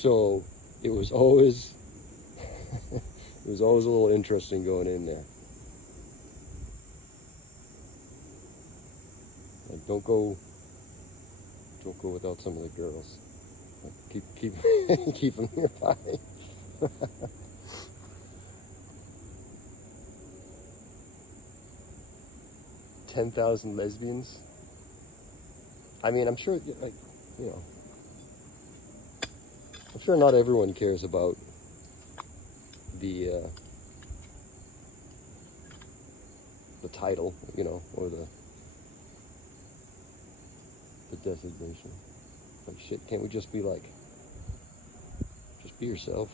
So it was always it was always a little interesting going in there. Like, don't go without some of the girls. Like, keep them nearby. 10,000 lesbians. I mean, I'm sure, like, you know, I'm sure not everyone cares about the title, you know, or the designation. Like, shit, can't we just be like, just be yourself?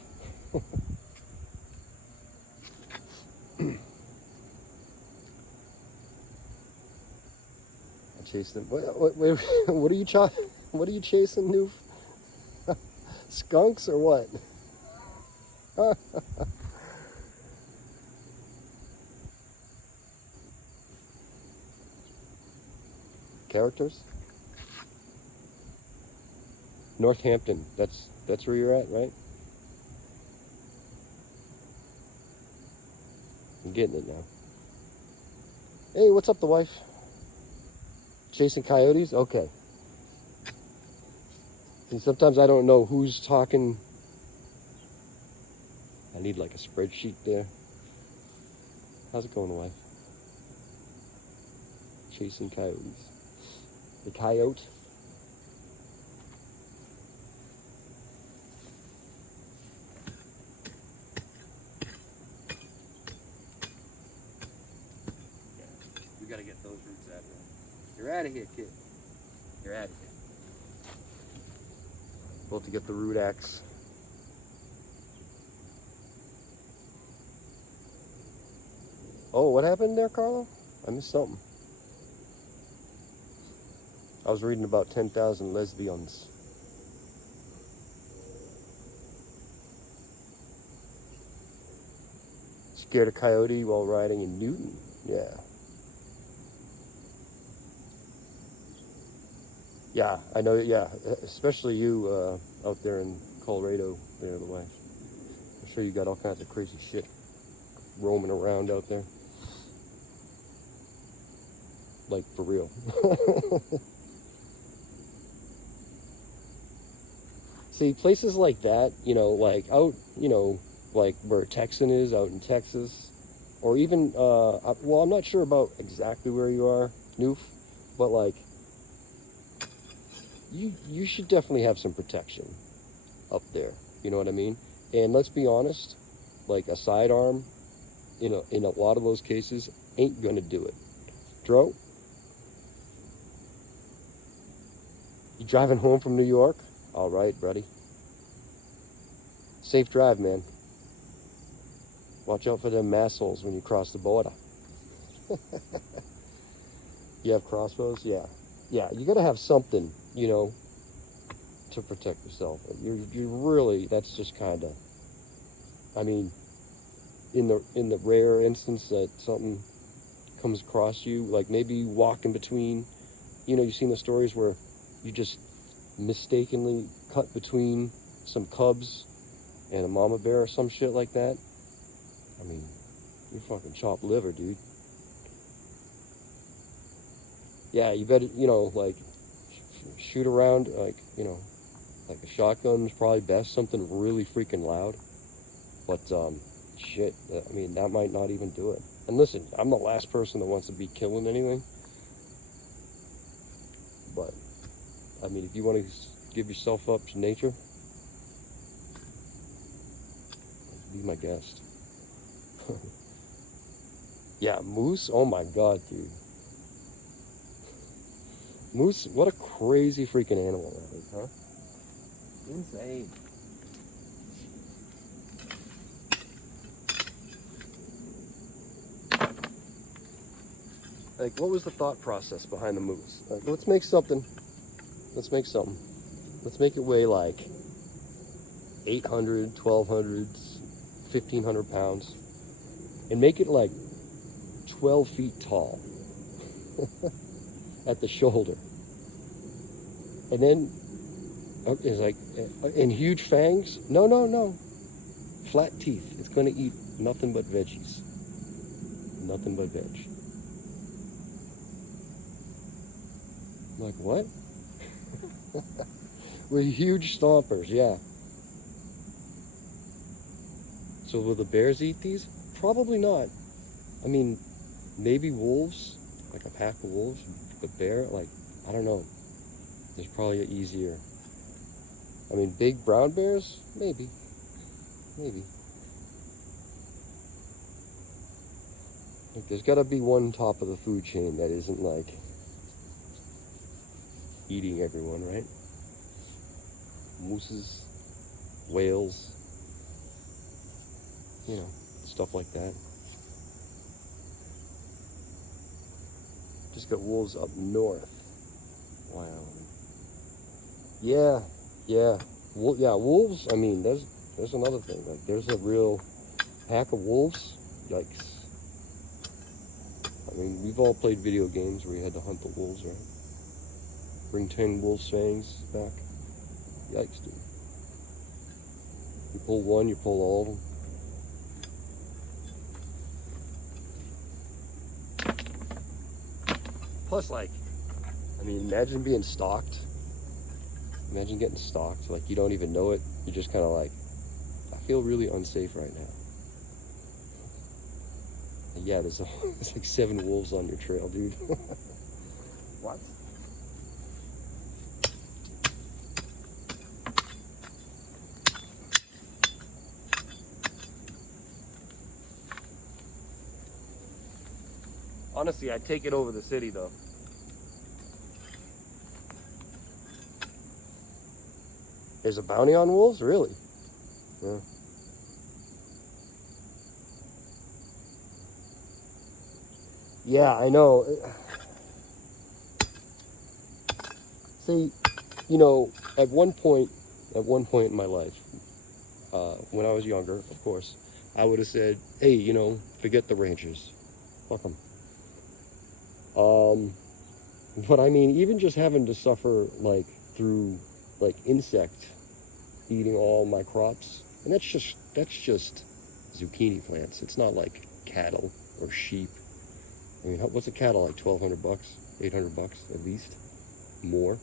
I chase them. Wait, what are you what are you chasing, Noof? Skunks or what? Characters? Northampton. That's where you're at, right? I'm getting it now. Hey, what's up, the wife? Chasing coyotes? Okay. And sometimes I don't know who's talking. I need like a spreadsheet there. How's it going, wife? Chasing coyotes. The coyote. Yeah, we gotta get those roots out of here. You're out of here, kid. You're out of here. About to get the root axe. Oh, what happened there, Carlo? I missed something. I was reading about 10,000 lesbians. Scared a coyote while riding in Newton. Yeah. Yeah, I know, yeah. Especially you out there in Colorado, there, the wife. I'm sure you got all kinds of crazy shit roaming around out there. Like, for real. See, places like that, you know, like out, you know, like where Texan is, out in Texas, or even, well, I'm not sure about exactly where you are, Noof, but like, you should definitely have some protection up there, you know what I mean? And let's be honest, like a sidearm, in a lot of those cases, ain't gonna do it. Dro, you driving home from New York? All right, buddy. Safe drive, man. Watch out for them massholes when you cross the border. You have crossbows? Yeah. Yeah, you gotta have something, you know, to protect yourself. You really, that's just kind of, I mean, in the rare instance that something comes across you, like maybe you walk in between, you know, you've seen the stories where you just mistakenly cut between some cubs and a mama bear or some shit like that. I mean, you fucking chopped liver, dude. Yeah, you better, you know, like, shoot around, like, you know, like a shotgun is probably best, something really freaking loud. But, shit, I mean, that might not even do it. And listen, I'm the last person that wants to be killing anything. But, I mean, if you want to give yourself up to nature, be my guest. Yeah, moose, oh my god, dude. Moose, what a crazy freaking animal that is, huh? Insane. Like, what was the thought process behind the moose? Like, let's make something. Let's make something. Let's make it weigh like 800, 1200, 1500 pounds. And make it like 12 feet tall at the shoulder. And then It's like, and huge fangs? No, no, no. Flat teeth. It's going to eat nothing but veggies. Nothing but veg. I'm like, what? We're huge stompers, yeah. So will the bears eat these? Probably not. I mean, maybe wolves, like a pack of wolves, but bear, like, I don't know. There's probably an easier. I mean, big brown bears? Maybe. Maybe. Like, there's got to be one top of the food chain that isn't, like, eating everyone, right? Mooses, whales, you know, stuff like that. Just got wolves up north. Wow. Yeah, yeah. Yeah, wolves, I mean, there's another thing. Like, there's a real pack of wolves. Yikes. I mean, we've all played video games where you had to hunt the wolves, right? Bring 10 wolves' fangs back. Yikes, dude. You pull one, you pull all of them. Plus, like, I mean, imagine being stalked. Imagine getting stalked. Like, you don't even know it. You're just kind of like, I feel really unsafe right now. And yeah, there's like 7 wolves on your trail, dude. What? Honestly, I'd take it over the city, though. There's a bounty on wolves? Really? Yeah. Yeah, I know. See, you know, at one point in my life, when I was younger, of course, I would have said, hey, you know, forget the rangers. Fuck them. But I mean, even just having to suffer, like, through, like, insect eating all my crops, and that's just zucchini plants. It's not like cattle or sheep. I mean, what's a cattle, like $1,200, $800 at least, more?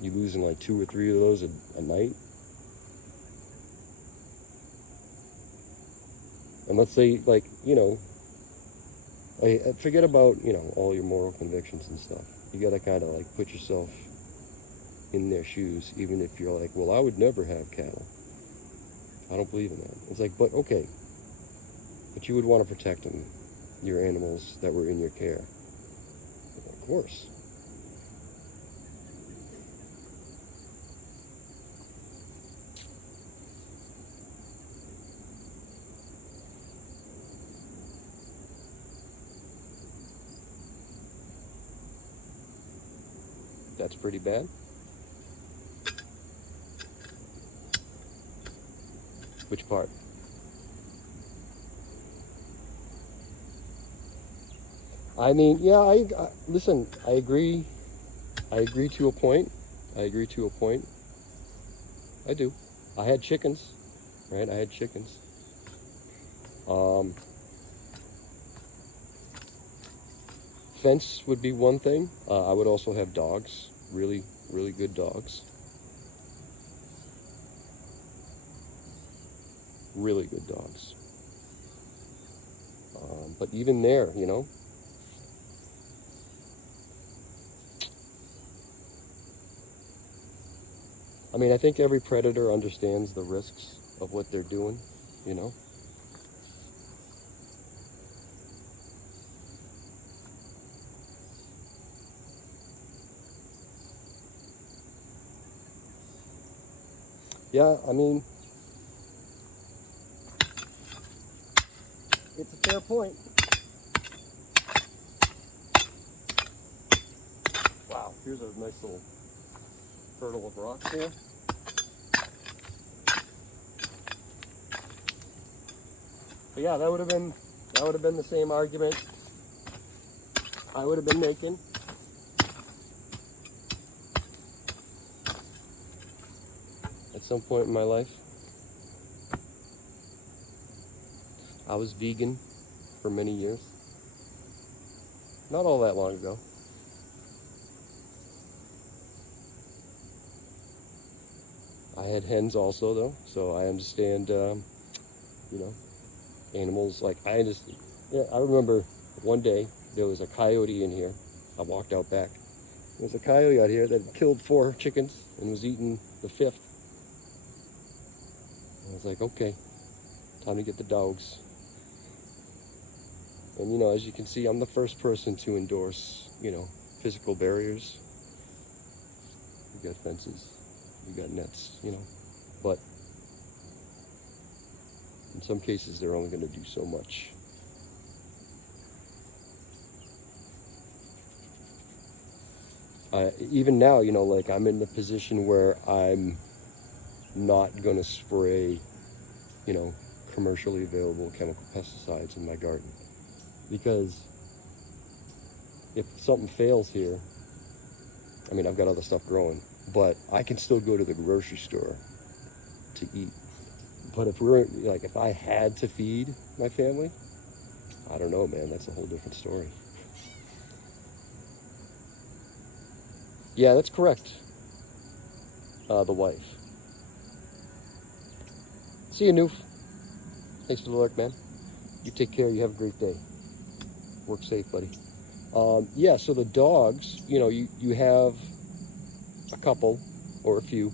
You losing like 2 or 3 of those a night? And let's say, like, you know, forget about, you know, all your moral convictions and stuff. You gotta kind of like put yourself in their shoes, even if you're like, well, I would never have cattle. I don't believe in that. It's like, but okay, but you would want to protect them, your animals that were in your care. Of course. That's pretty bad. Which part? I mean, yeah, listen, I agree to a point. I do. I had chickens, right? I had chickens. Fence would be one thing. I would also have dogs, really, really good dogs. Really good dogs. But even there, you know, I mean, I think every predator understands the risks of what they're doing, you know. Yeah, I mean, it's a fair point. Wow, here's a nice little hurdle of rocks here. But yeah, that would have been the same argument I would have been making. some point in my life. I was vegan for many years. Not all that long ago. I had hens also though, so I understand, you know, animals. Like I remember one day there was a coyote in here. I walked out back. There was a coyote out here that had killed 4 chickens and was eating the 5th. I was like, okay, time to get the dogs. And you know, as you can see, I'm the first person to endorse, you know, physical barriers. We got fences, we got nets, you know, but in some cases they're only going to do so much. Even now, you know, like I'm in the position where I'm not going to spray, you know, commercially available chemical pesticides in my garden. Because if something fails here, I mean, I've got other stuff growing, but I can still go to the grocery store to eat. But if I had to feed my family, I don't know, man, that's a whole different story. Yeah, that's correct. The wife. See you, Noof. Thanks for the lurk, man. You take care. You have a great day. Work safe, buddy. Yeah, so the dogs, you know, you have a couple or a few.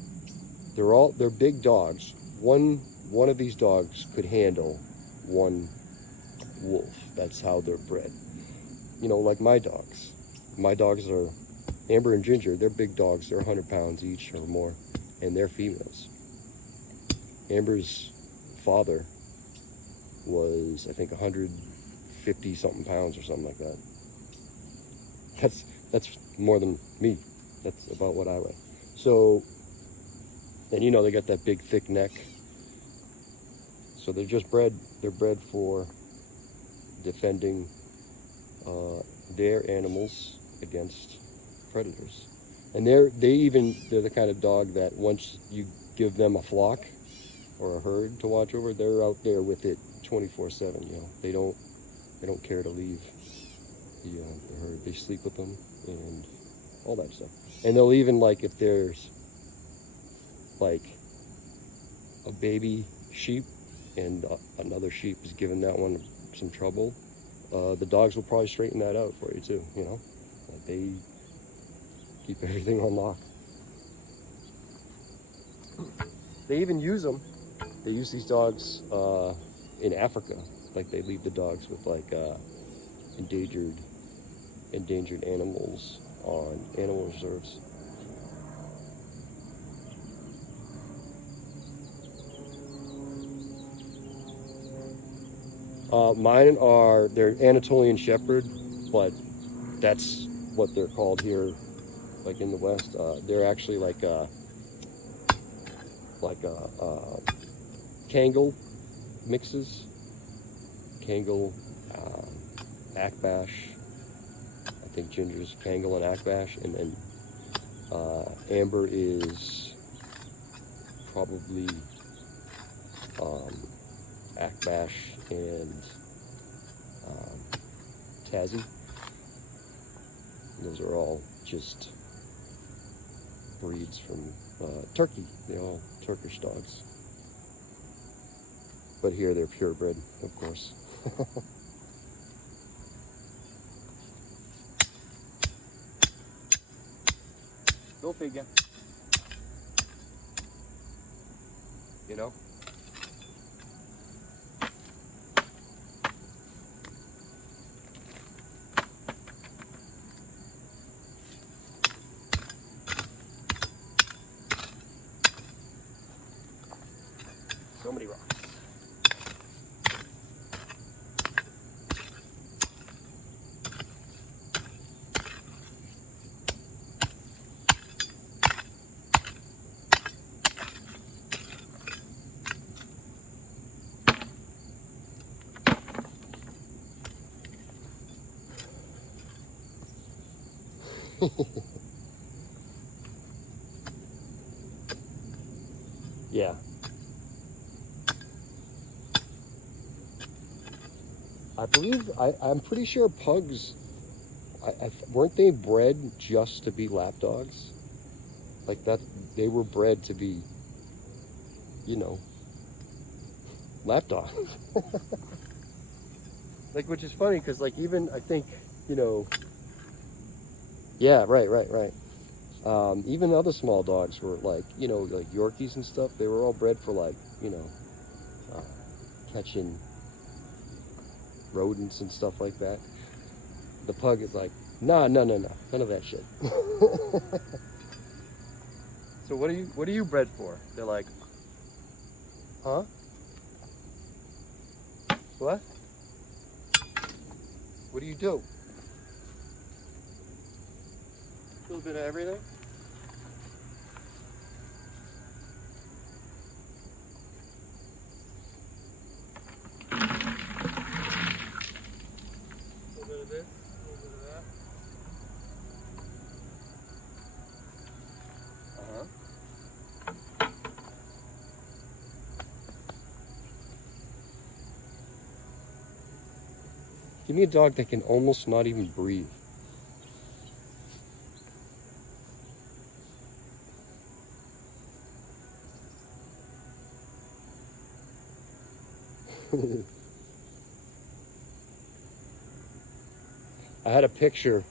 They're big dogs. One of these dogs could handle one wolf. That's how they're bred. You know, like my dogs. My dogs are Amber and Ginger. They're big dogs. They're 100 pounds each or more, and they're females. Amber's father was, I think, 150 something pounds or something like that. That's more than me. That's about what I weigh. So, and you know, they got that big thick neck. So they're just bred for defending their animals against predators. And they're the kind of dog that once you give them a flock or a herd to watch over, they're out there with it 24/7. You know, they don't care to leave the herd. They sleep with them and all that stuff. And they'll even, like, if there's like a baby sheep and another sheep is giving that one some trouble, the dogs will probably straighten that out for you too. You know, like they keep everything on lock. They even use them. They use these dogs in Africa. Like they leave the dogs with like endangered animals on animal reserves. Mine they're Anatolian Shepherd, but that's what they're called here, like in the West. They're actually like a Kangal mixes. Kangal, Akbash. I think Ginger's Kangal and Akbash, and then Amber is probably Akbash and Tassie. Those are all just breeds from Turkey. They're all Turkish dogs. But here they're purebred, of course. Go figure. You know? So many rocks. Yeah. I believe, I'm pretty sure pugs, weren't they bred just to be lap dogs? Like that, they were bred to be, you know, lap dogs. Like, which is funny because, like, even I think, you know, yeah, right. Even other small dogs were like, you know, like Yorkies and stuff. They were all bred for, like, you know, catching rodents and stuff like that. The pug is like, no, none of that shit. So what are you bred for? They're like, huh? What? What do you do? A little bit of everything? A little bit of this, a little bit of that. Give me a dog that can almost not even breathe. I had a picture.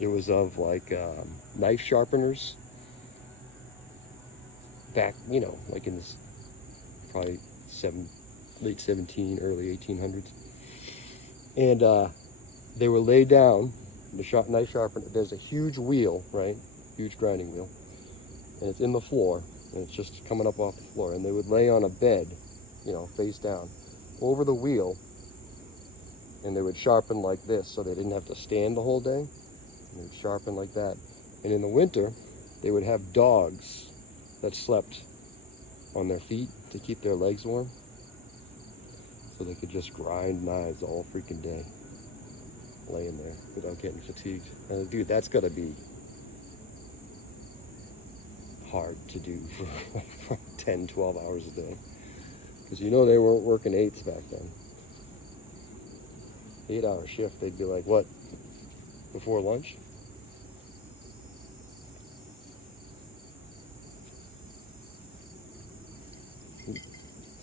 It was of like knife sharpeners back, you know, like in this probably late 17, early 1800s. And they were laid down. The knife sharpener. There's a huge wheel, right? Huge grinding wheel, and it's in the floor, and it's just coming up off the floor. And they would lay on a bed, you know, face down, over the wheel, and they would sharpen like this, so they didn't have to stand the whole day. And they would sharpen like that. And in the winter, they would have dogs that slept on their feet to keep their legs warm, so they could just grind knives all freaking day, laying there without getting fatigued. And dude, that's gotta be hard to do for 10, 12 hours a day. Because you know they weren't working 8s back then. 8-hour shift, they'd be like, what, before lunch?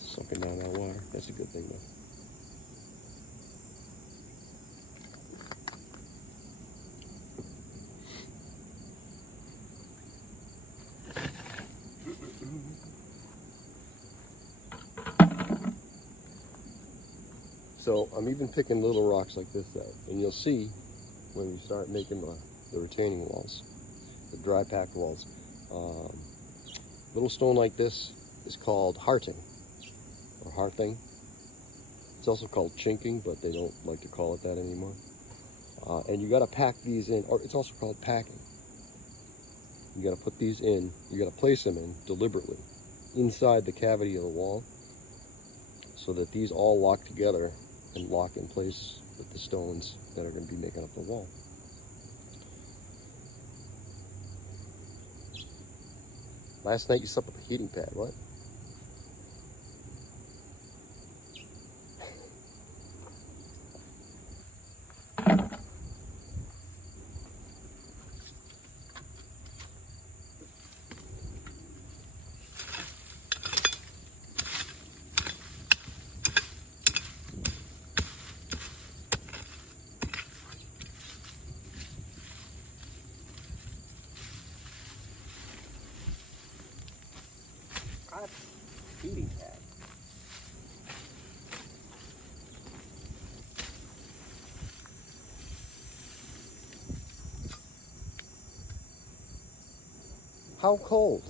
Sucking down that water. That's a good thing, though. So I'm even picking little rocks like this out, and you'll see when we start making the retaining walls, the dry packed walls. Little stone like this is called harting, or harting. It's also called chinking, but they don't like to call it that anymore. And you got to pack these in, or it's also called packing. You got to put these in, you got to place them in deliberately inside the cavity of the wall, so that these all lock together and lock in place with the stones that are going to be making up the wall. Last night you slept with a heating pad, what? Heating pad. How cold?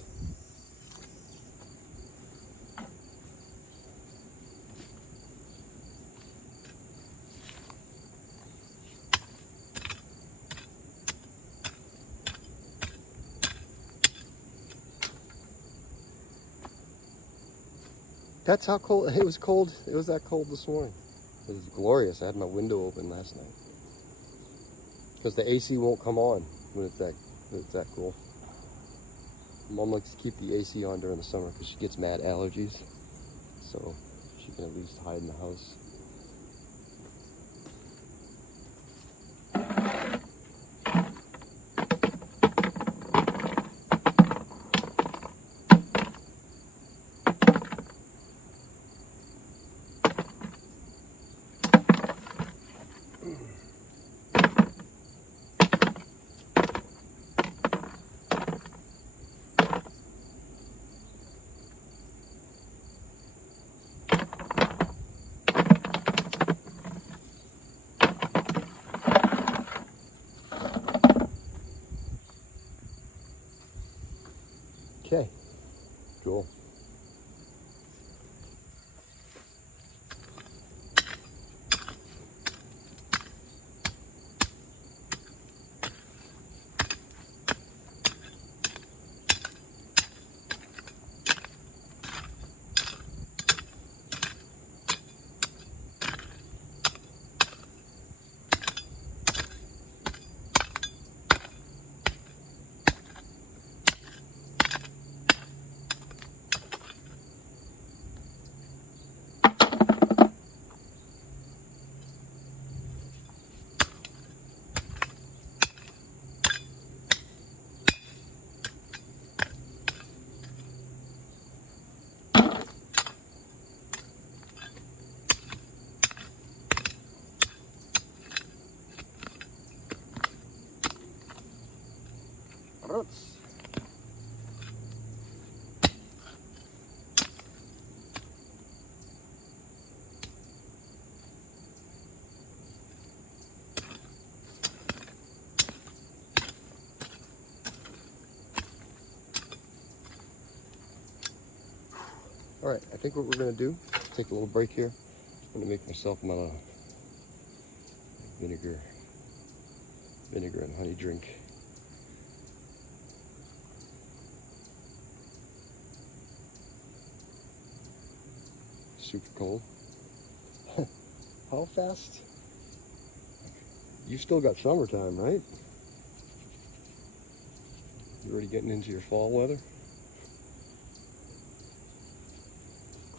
That's how cold it was. Cold. It was that cold this morning. It was glorious. I had my window open last night because the AC won't come on when it's that cool. Mom likes to keep the AC on during the summer because she gets mad allergies. So she can at least hide in the house. Okay, cool. Roots. All right, I think what we're gonna do, take a little break here. I'm gonna make myself my vinegar and honey drink. Super cold. How fast? You still got summertime, right? You're already getting into your fall weather?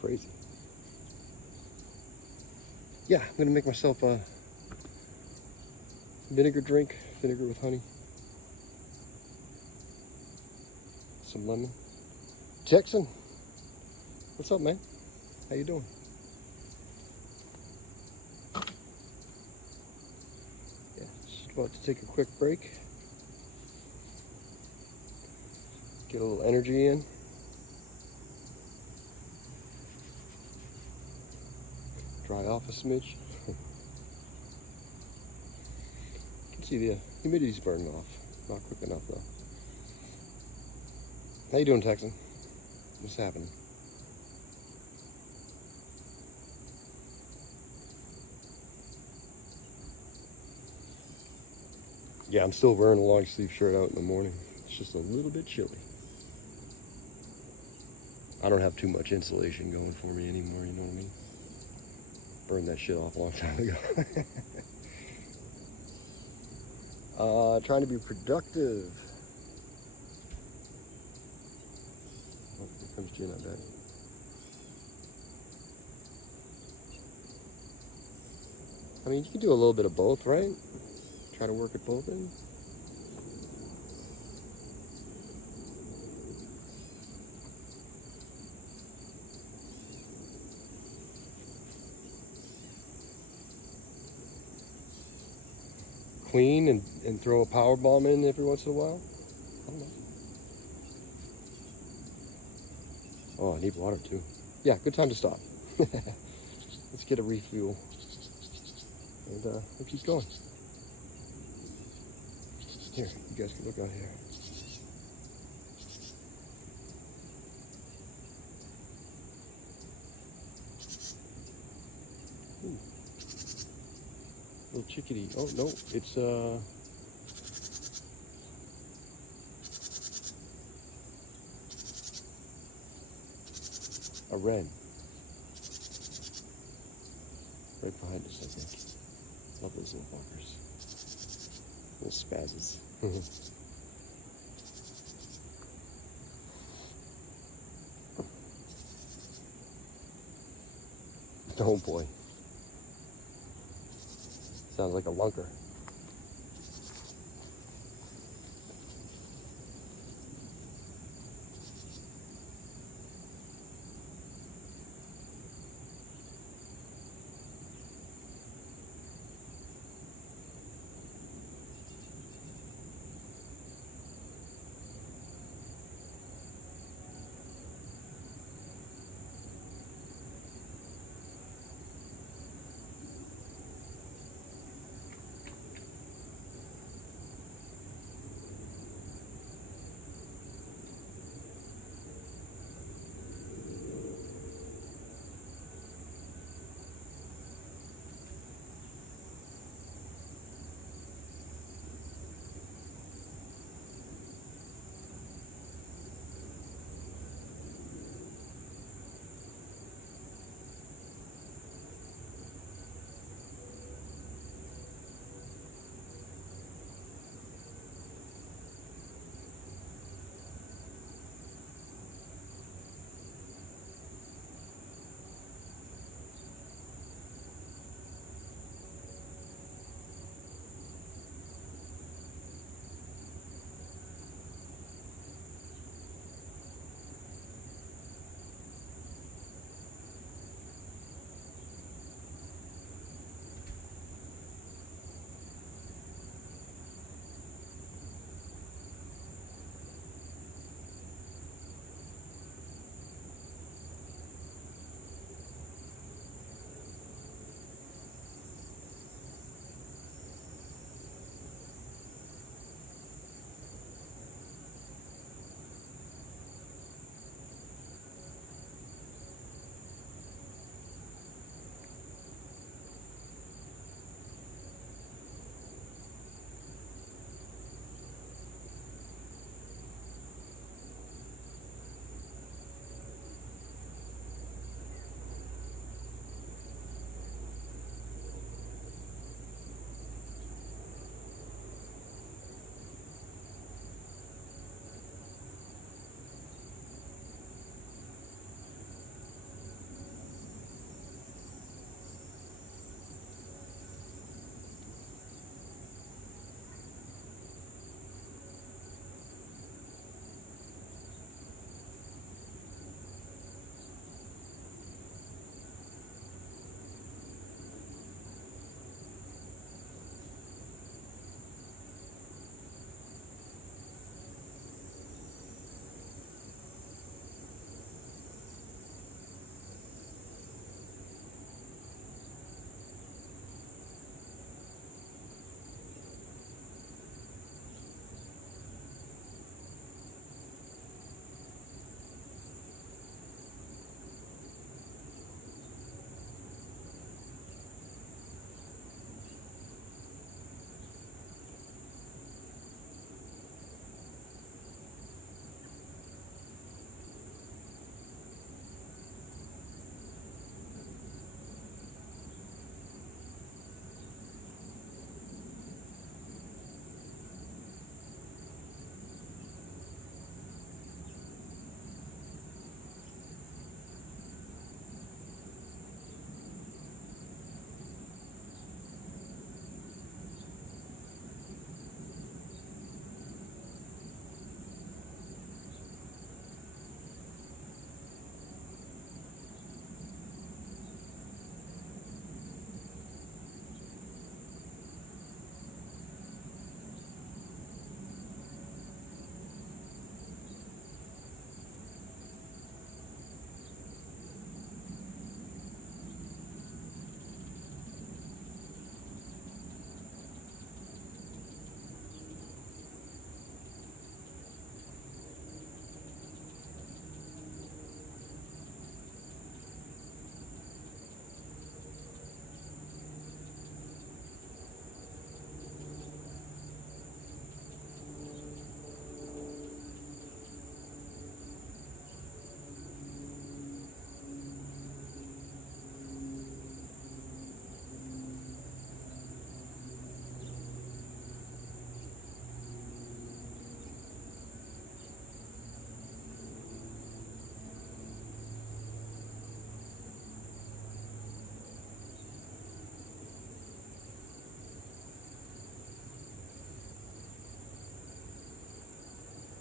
Crazy. Yeah, I'm gonna make myself a vinegar drink, vinegar with honey. Some lemon. Jackson, what's up, man? How you doing? Yeah, just about to take a quick break. Get a little energy in. Dry off a smidge. You can see the humidity's burning off. Not quick enough though. How you doing, Texan? What's happening? Yeah, I'm still wearing a long sleeve shirt out in the morning. It's just a little bit chilly. I don't have too much insulation going for me anymore, you know what I mean? Burned that shit off a long time ago. Trying to be productive. Oh, here comes Jen, I bet. I mean, you can do a little bit of both, right? Try to work at both ends. Clean and throw a power bomb in every once in a while. I don't know. Oh, I need water too. Yeah, good time to stop. Let's get a refuel. And we'll keep going. Here, you guys can look out here. Ooh. Little chickadee. Oh no, it's a wren. Right behind us, I think. Love those little fuckers. Little spazzes. Oh boy. Sounds like a lunker.